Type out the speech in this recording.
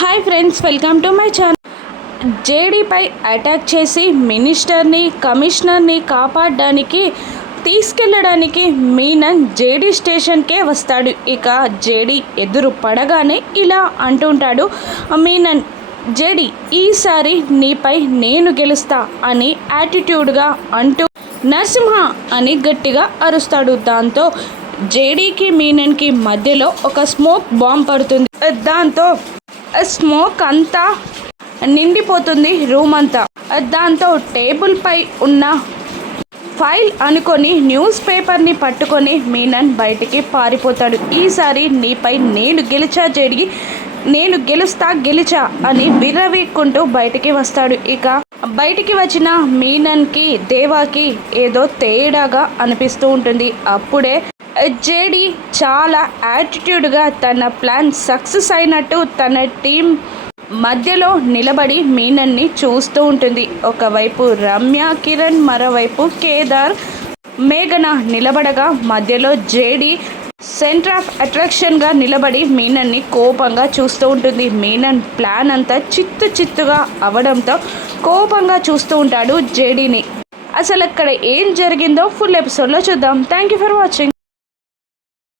Hi friends, welcome to my channel. జేడీపై attack చేసి మినిస్టర్ని కమిషనర్ని కాపాడడానికి తీసుకెళ్ళడానికి మీనన్ జేడీ స్టేషన్కే వస్తాడు. ఇక జేడీ ఎదురు పడగానే ఇలా అంటుంటాడు, మీనన్, జేడీ ఈసారి నీపై నేను గెలుస్తా అని యాటిట్యూడ్గా అంటూ నరసింహ అని గట్టిగా అరుస్తాడు. దాంతో జేడీకి మీనన్కి మధ్యలో ఒక స్మోక్ బాంబ్ పడుతుంది. దాంతో స్మోక్ అంతా నిండిపోతుంది రూమ్ అంతా. దాంతో టేబుల్ పై ఉన్న ఫైల్ అనుకొని న్యూస్ పేపర్ని పట్టుకొని మీనన్ బయటికి పారిపోతాడు. ఈసారి నీపై నేను గెలిచా జేడీ, నేను గెలిచా అని విర్రవీక్కుంటూ బయటికి వస్తాడు. ఇక బయటికి వచ్చిన మీనన్కి దేవాకి ఏదో తేడాగా అనిపిస్తూ ఉంటుంది. అప్పుడే జేడీ చాలా యాటిట్యూడ్గా తన ప్లాన్ సక్సెస్ అయినట్టు తన టీం మధ్యలో నిలబడి మీనన్ని చూస్తూ ఉంటుంది. ఒకవైపు రమ్య, కిరణ్, మరోవైపు కేదార్, మేఘన నిలబడగా మధ్యలో జేడీ సెంటర్ ఆఫ్ అట్రాక్షన్గా నిలబడి మీనన్ని కోపంగా చూస్తూ ఉంటుంది. మీనన్ ప్లాన్ అంతా చిత్తుగా అవడంతో కోపంగా చూస్తూ ఉంటాడు జేడీని. అసలు అక్కడ ఏం జరిగిందో ఫుల్ ఎపిసోడ్లో చూద్దాం. Thank you for watching.